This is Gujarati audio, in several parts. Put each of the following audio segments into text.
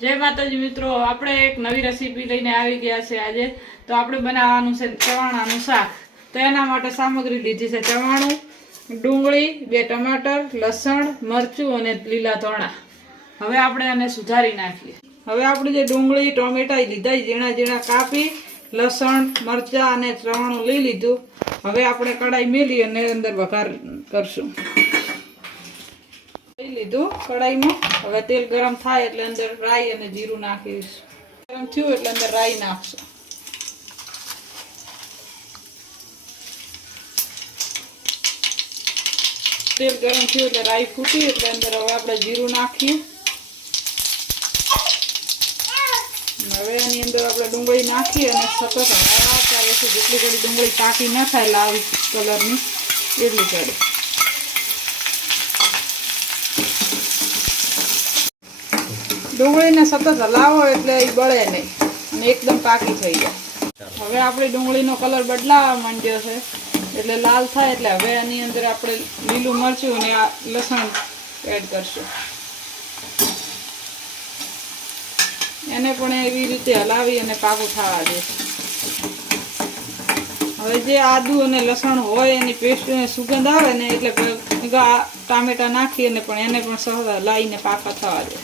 जय माताजी मित्रों, આપણે એક નવી રેસીપી લઈને આવી ગયા છે આજે। તો આપણે બનાવવાનું છે ચવાણાનું શાક। તો એના માટે સામગ્રી લીધી છે ચવાણું, ડુંગળી, 2 ટમાટર, લસણ, મરચું અને લીલા ધાણા। હવે આપણે આને સુધારી નાખીએ। હવે આપણે જે ડુંગળી, ટોમેટા લીધા ઝીણા ઝીણા કાપી, લસણ, મરચા અને ચવાણું લઈ લીધું। હવે આપણે કડાઈ મેલી અને અંદર વઘાર કરશું। લીધું કડાઈમાં। હવે તેલ ગરમ થાય એટલે અંદર રાઈ અને જીરું નાખીશું। ગરમ થયું એટલે અંદર રાઈ નાખશું। તેલ ગરમ થયું એટલે રાઈ ફૂટી એટલે અંદર હવે આપણે જીરું નાખીએ। હવે એની અંદર આપણે ડુંગળી નાખી અને સતત હલાવતા રહેશું। જેટલી ઘડી ડુંગળી પાકી ન થાય લાલ કલરની એટલી ઘડી। ડુંગળીને સતત હલાવો એટલે એ બળે નહીં અને એકદમ પાકી થઈ જાય। હવે આપણી ડુંગળીનો કલર બદલાવા માંડ્યો છે એટલે લાલ થાય એટલે હવે એની અંદર આપણે લીલું મરચું અને આ લસણ એડ કરશું। એને પણ એવી રીતે હલાવી અને પાકું થવા દઈશું। હવે જે આદુ અને લસણ હોય એની પેસ્ટ સુગંધ આવે ને એટલે ટામેટા નાખી અને પણ એને પણ સહ હલાવીને પાકા થવા દે।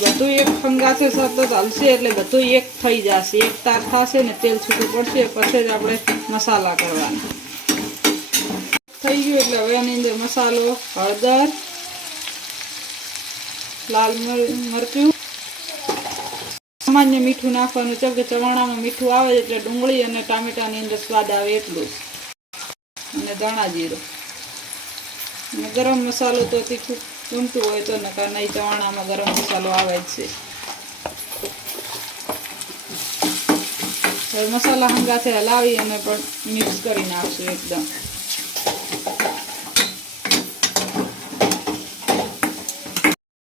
બધું એક ખંગાથે સતત હલશે એટલે બધું એક થઈ જશે, એક તાર થશે ને તેલ છૂટું પડશે પછી જ આપણે મસાલા કરવાના। થઈ ગયું એટલે હવે એની અંદર મસાલો, હળદર, લાલ મરચું, સામાન્ય મીઠું નાખવાનું છે કે ચવાણામાં મીઠું આવે એટલે ડુંગળી અને ટામેટાની અંદર સ્વાદ આવે એટલું જ, અને ધાણા જીરું અને ગરમ મસાલો તો તીખું ગમતું હોય તો નકર નહીં, ચવાણામાં ગરમ મસાલો આવે જ છે। હવે મસાલા હંગાથે હલાવી અને પણ મિક્સ કરી નાખશું એકદમ।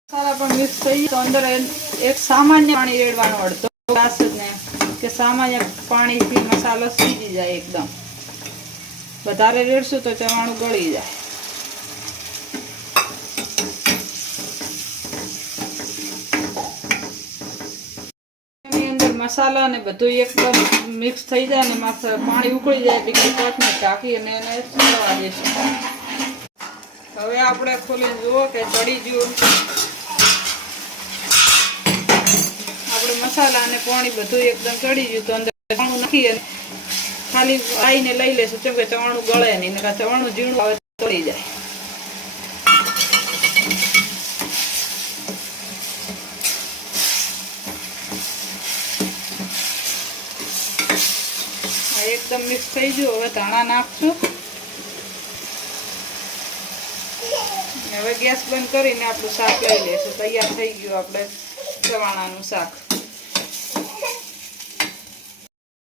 મસાલા પણ મિક્સ થઈ તો અંદર એક સામાન્ય પાણી રેડવાનું, અડધો ગ્લાસ જ ને કે સામાન્ય પાણીથી મસાલો સીજી જાય એકદમ। વધારે રેડશું તો ચવાણું ગળી જાય। મસાલા ને બધું એકદમ મિક્સ થઈ જાય ને પાણી ઉકળી જાય એટલે કાચને ઢાંકી અને એને ચડવા દઈશું। હવે આપણે ખોલીને જુઓ કે ચડી ગયું આપણે મસાલા અને પાણી બધું એકદમ ચડી ગયું તો અંદર ચવાણું નાખી અને ખાલી આઈને લઈ લેશું કેમ કે ચવાણું ગળે નહીં, ચવાણું ઝીણું આવે ચડી જાય। એકદમ મિક્સ થઈ ગયું। હવે ધાણા નાખશું। હવે ગેસ બંધ કરીને આપણું શાક લઈ લઈશું। તૈયાર થઈ ગયું આપણે ચવાણાનું શાક।